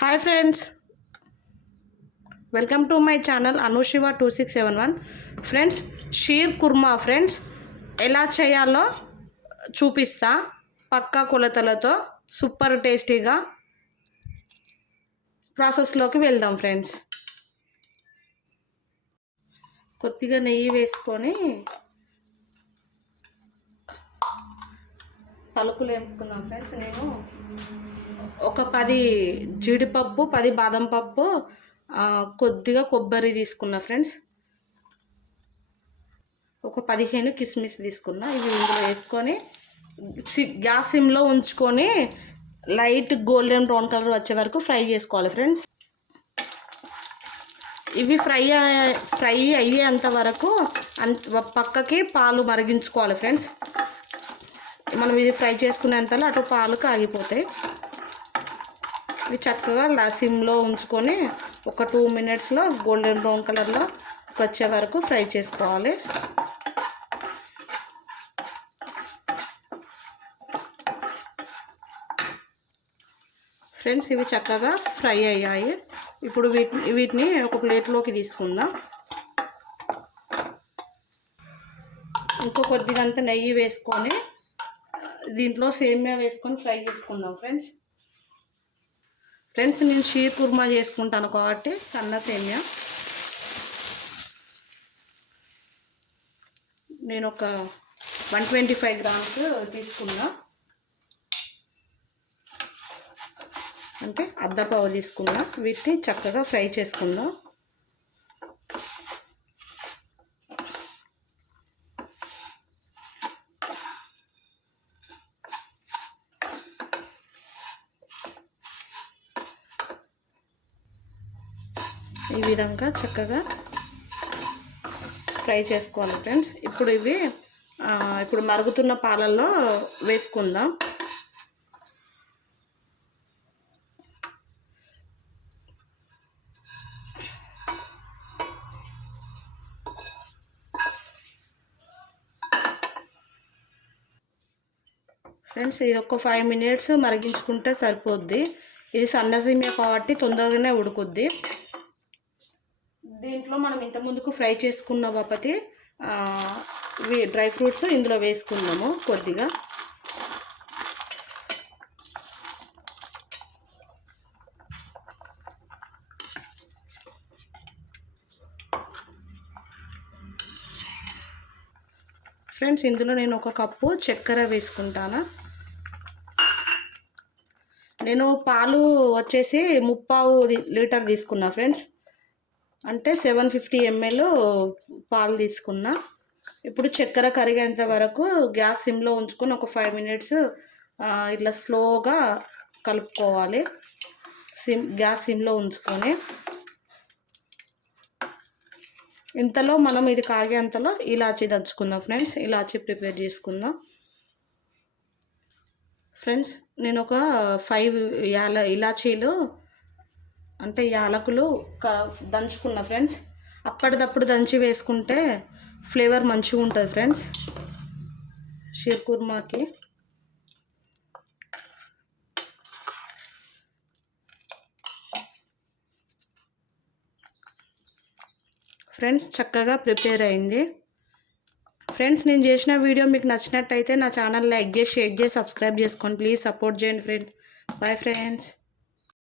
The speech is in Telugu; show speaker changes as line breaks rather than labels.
Hi friends. Welcome to my channel Anushiva two six seven one. Friends sheer kurma friends ఎలా చేయాలో చూపిస్తా. పక్కా కొలతలతో సూపర్ టేస్టీగా ప్రాసెస్లోకి వెళ్దాం ఫ్రెండ్స్. కొద్దిగా నెయ్యి వేసుకొని తలుపులు వేపుకుందాం ఫ్రెండ్స్ నేను ఒక పది జీడిపప్పు పది బాదం పప్పు కొద్దిగా కొబ్బరి తీసుకున్నా ఫ్రెండ్స్. ఒక పదిహేను కిస్మిస్ తీసుకున్నా. ఇవి ఇందులో వేసుకొని సి- గ్యాస్ సిమ్లో ఉంచుకొని లైట్ గోల్డెన్ బ్రౌన్ కలర్ వచ్చే వరకు ఫ్రై చేసుకోవాలి ఫ్రెండ్స్. ఇవి ఫ్రై ఫ్రై అయ్యేంత వరకు అంత పక్కకి పాలు మరిగించుకోవాలి ఫ్రెండ్స్. మనం ఇది ఫ్రై చేసుకునేంతలో అటు పాలు కాగిపోతాయి. ఇవి చక్కగా సిమ్లో ఉంచుకొని ఒక టూ మినిట్స్లో గోల్డెన్ బ్రౌన్ కలర్లో వచ్చే వరకు ఫ్రై చేసుకోవాలి. ఫ్రెండ్స్ ఇవి చక్కగా ఫ్రై అయ్యాయి. ఇప్పుడు వీటిని వీటిని ఒక ప్లేట్లోకి తీసుకుందాం. ఇంకో కొద్దిగా అంత నెయ్యి వేసుకొని దీంట్లో సేమియా వేసుకొని ఫ్రై చేసుకుందాం ఫ్రెండ్స్. ఫ్రెండ్స్ నేను షీర్ కుర్మా చేసుకుంటాను కాబట్టి సన్న సేమియా. నేను ఒక వన్ ట్వంటీ ఫైవ్ గ్రామ్స్ తీసుకున్నా. అంటే అర్ధ పావు తీసుకున్నా. వీటిని చక్కగా ఫ్రై చేసుకుందాం. ఈ విధంగా చక్కగా ఫ్రై చేసుకోవాలి ఫ్రెండ్స్. ఇప్పుడు ఇవి ఇప్పుడు మరుగుతున్న పాలల్లో వేసుకుందాం. ఫ్రెండ్స్ ఇది ఒక ఫైవ్ మినిట్స్ మరిగించుకుంటే సరిపోద్ది. ఇది సన్నసీమియా కాబట్టి తొందరగానే ఉడుకుద్ది. దీంట్లో మనం ఇంత ముందుకు ఫ్రై చేసుకున్న బాపతి ఇవి డ్రై ఫ్రూట్స్ ఇందులో వేసుకుందాము కొద్దిగా. ఫ్రెండ్స్ ఇందులో నేను ఒక కప్పు చక్కెర వేసుకుంటాను. నేను పాలు వచ్చేసి ముప్పావు లీటర్ తీసుకున్నా ఫ్రెండ్స్. అంటే సెవెన్ ఫిఫ్టీ ఎంఎల్ పాలు తీసుకున్నా. ఇప్పుడు చక్కెర కరిగేంత వరకు గ్యాస్ సిమ్లో ఉంచుకొని ఒక ఫైవ్ మినిట్స్ ఇట్లా స్లోగా కలుపుకోవాలి. సిమ్ గ్యాస్ సిమ్లో ఉంచుకొని. ఇంతలో మనం ఇది కాగేంతలో ఇలాచీ దంచుకుందాం ఫ్రెండ్స్. ఇలాచీ ప్రిపేర్ చేసుకుందాం. ఫ్రెండ్స్ నేను ఒక ఫైవ్ యాల ఇలాచీలు అంటే యాలకులు క దంచుకున్న ఫ్రెండ్స్. అప్పటిదప్పుడు దంచి వేసుకుంటే ఫ్లేవర్ మంచిగా ఉంటుంది ఫ్రెండ్స్. షీర్ కుర్మాకి. ఫ్రెండ్స్ చక్కగా ప్రిపేర్ అయింది. ఫ్రెండ్స్ నేను చేసిన వీడియో మీకు నచ్చినట్టయితే నా ఛానల్ లైక్ చేసి షేర్ చేసి సబ్స్క్రైబ్ చేసుకోండి. ప్లీజ్ సపోర్ట్ చేయండి ఫ్రెండ్స్. Bye friends.